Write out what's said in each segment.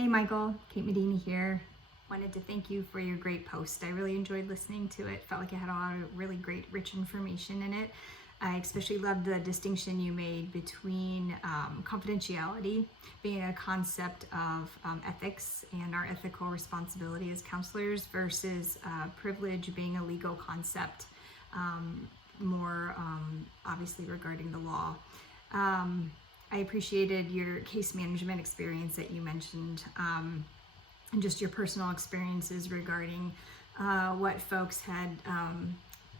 Hey Michael, Kate Medina here. Wanted to thank you for your great post. I really enjoyed listening to it. Felt like it had a lot of really great, rich information in it. I especially loved the distinction you made between confidentiality being a concept of ethics and our ethical responsibility as counselors versus privilege being a legal concept, more obviously regarding the law. I appreciated your case management experience that you mentioned, and just your personal experiences regarding what folks had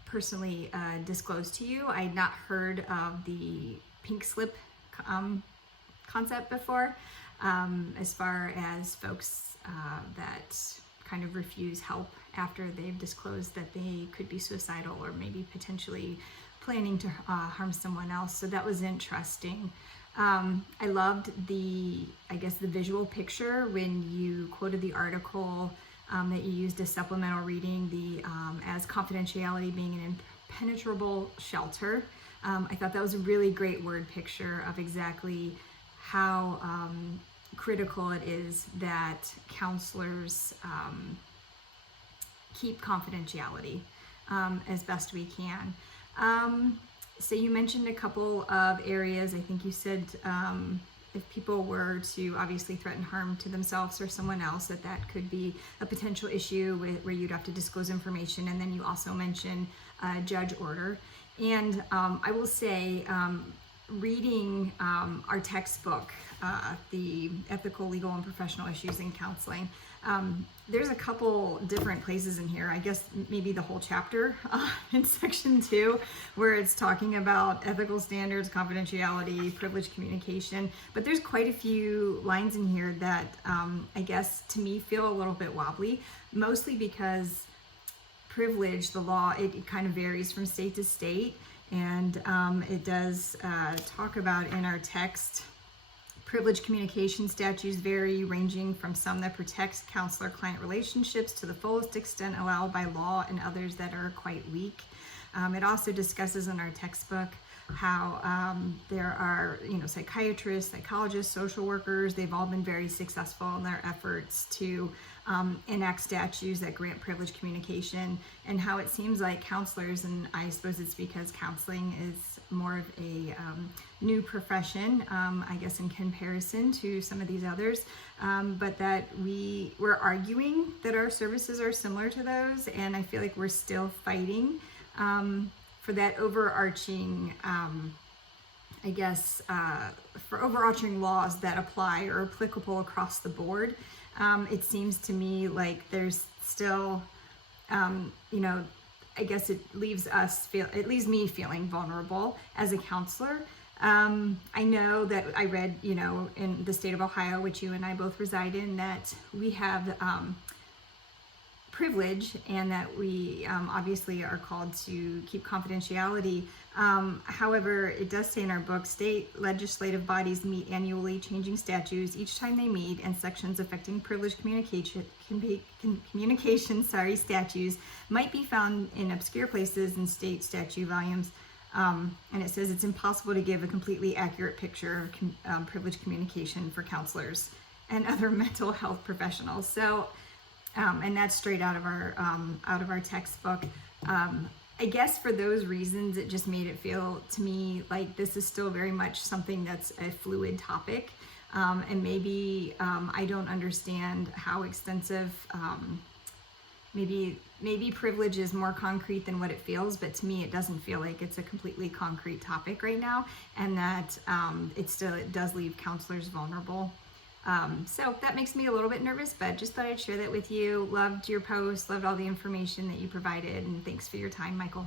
personally disclosed to you. I had not heard of the pink slip concept before, as far as folks that kind of refuse help after they've disclosed that they could be suicidal or maybe potentially planning to harm someone else. So that was interesting. I loved the visual picture when you quoted the article that you used as supplemental reading, as confidentiality being an impenetrable shelter. I thought that was a really great word picture of exactly how critical it is that counselors keep confidentiality as best we can. So you mentioned a couple of areas. I think you said if people were to obviously threaten harm to themselves or someone else, that could be a potential issue where you'd have to disclose information. And then you also mentioned judge order. And I will say, reading our textbook, the Ethical, Legal, and Professional Issues in Counseling, there's a couple different places in here, I guess maybe the whole chapter in section 2, where it's talking about ethical standards, confidentiality, privileged communication, but there's quite a few lines in here that I guess to me feel a little bit wobbly, mostly because privilege, the law, it kind of varies from state to state, and it does talk about in our text, privileged communication statutes vary, ranging from some that protect counselor-client relationships to the fullest extent allowed by law and others that are quite weak. It also discusses in our textbook how there are, psychiatrists, psychologists, social workers. They've all been very successful in their efforts to enact statutes that grant privileged communication, and how it seems like counselors, and I suppose it's because counseling is more of a new profession, I guess, in comparison to some of these others, but that we're arguing that our services are similar to those, and I feel like we're still fighting for that overarching, for overarching laws that apply or applicable across the board. It seems to me like there's still, I guess it leaves me feeling vulnerable as a counselor. I know that I read, in the state of Ohio, which you and I both reside in, that we have privilege, and that we obviously are called to keep confidentiality. However, it does say in our book, state legislative bodies meet annually, changing statutes each time they meet, and sections affecting privileged communication statutes might be found in obscure places in state statute volumes. And it says it's impossible to give a completely accurate picture of privileged communication for counselors and other mental health professionals. So, and that's straight out of our textbook. I guess for those reasons, it just made it feel to me like this is still very much something that's a fluid topic, and maybe I don't understand how extensive. Maybe privilege is more concrete than what it feels, but to me, it doesn't feel like it's a completely concrete topic right now, and that it does leave counselors vulnerable. So that makes me a little bit nervous, but just thought I'd share that with you. Loved your post, loved all the information that you provided, and thanks for your time, Michael.